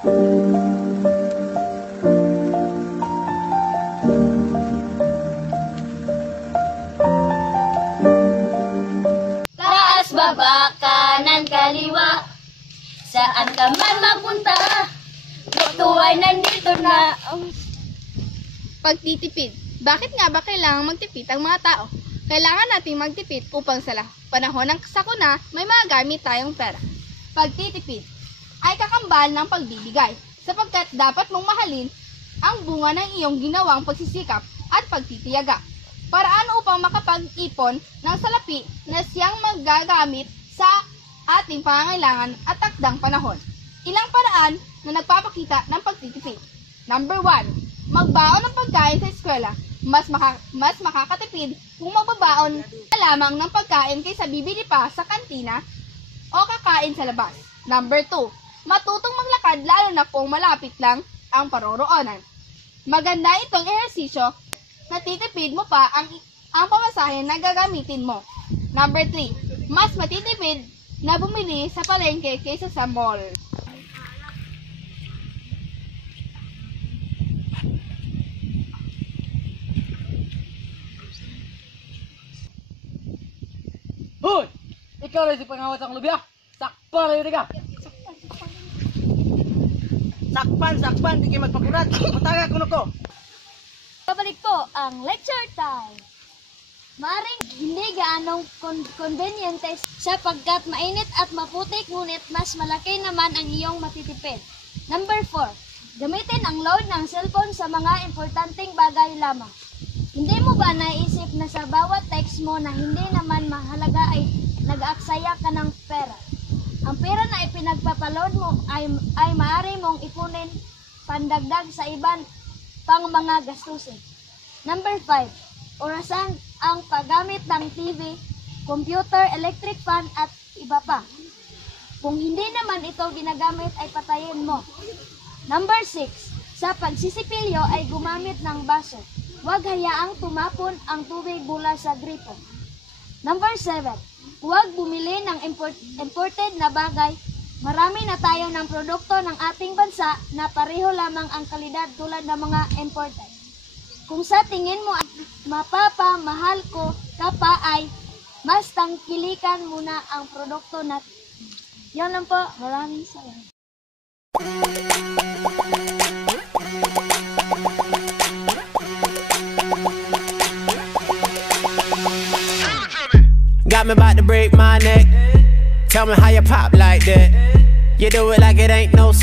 Taas, baba, kanan, kaliwa, saan ka man mapunta, tutuway nandito na. Pagtitipid. Bakit nga ba kailangan magtipid ang mga tao? Kailangan nating magtipid upang sa panahon ng sakuna, may magagamit tayong pera. Pagtitipid ay kakambal ng pagbibigay, sapagkat dapat mong mahalin ang bunga ng iyong ginawang pagsisikap at pagtitiyaga. Paraan upang makapag-ipon ng salapi na siyang magagamit sa ating pangangailangan at takdang panahon. Ilang paraan na nagpapakita ng pagtitipid. Number 1. Magbaon ng pagkain sa eskwela. Mas makakatipid kung magbabaon na lamang ng pagkain kaysa bibili pa sa kantina o kakain sa labas. Number 2. Matutong maglakad lalo na kung malapit lang ang paroroonan. Maganda itong ehersisyo, natitipid mo pa ang pamasahe na gagamitin mo. Number 3. Mas matitipid na bumili sa palengke kaysa sa mall. Hoy! Ikaw rin si pangawat ang lubya! Sakpan na yun ka! Sakpan! Di kayo magpakurat! Mataga ko na ko! Babalik po ang lecture time. Maring hindi gaanong conveniente sapagkat mainit at maputik, ngunit mas malaki naman ang iyong matitipid. Number 4. Gamitin ang load ng cellphone sa mga importanteng bagay lamang. Hindi mo ba naisip na sa bawat text mo na hindi naman mahalaga ay nag-aaksaya ka ng pera? Ang pera na ipinagpapaload mo ay maaari mong ipunin pandagdag sa ibang pang mga gastusin. Number 5. Orasan ang paggamit ng TV, computer, electric fan at iba pa. Kung hindi naman ito ginagamit ay patayin mo. Number 6. Sa pagsisipilyo ay gumamit ng baso. Huwag hayaang tumapon ang tubig mula sa gripo. Number 7. Huwag bumili ng imported na bagay. Marami na tayo ng produkto ng ating bansa na pareho lamang ang kalidad tulad ng mga imported. Kung sa tingin mo mapapamahal ko ka pa ay mas tangkilikan muna ang produkto natin. Yan lang po. Maraming salamat. Got me about to break my neck. Tell me how you pop like that. You do it like it ain't no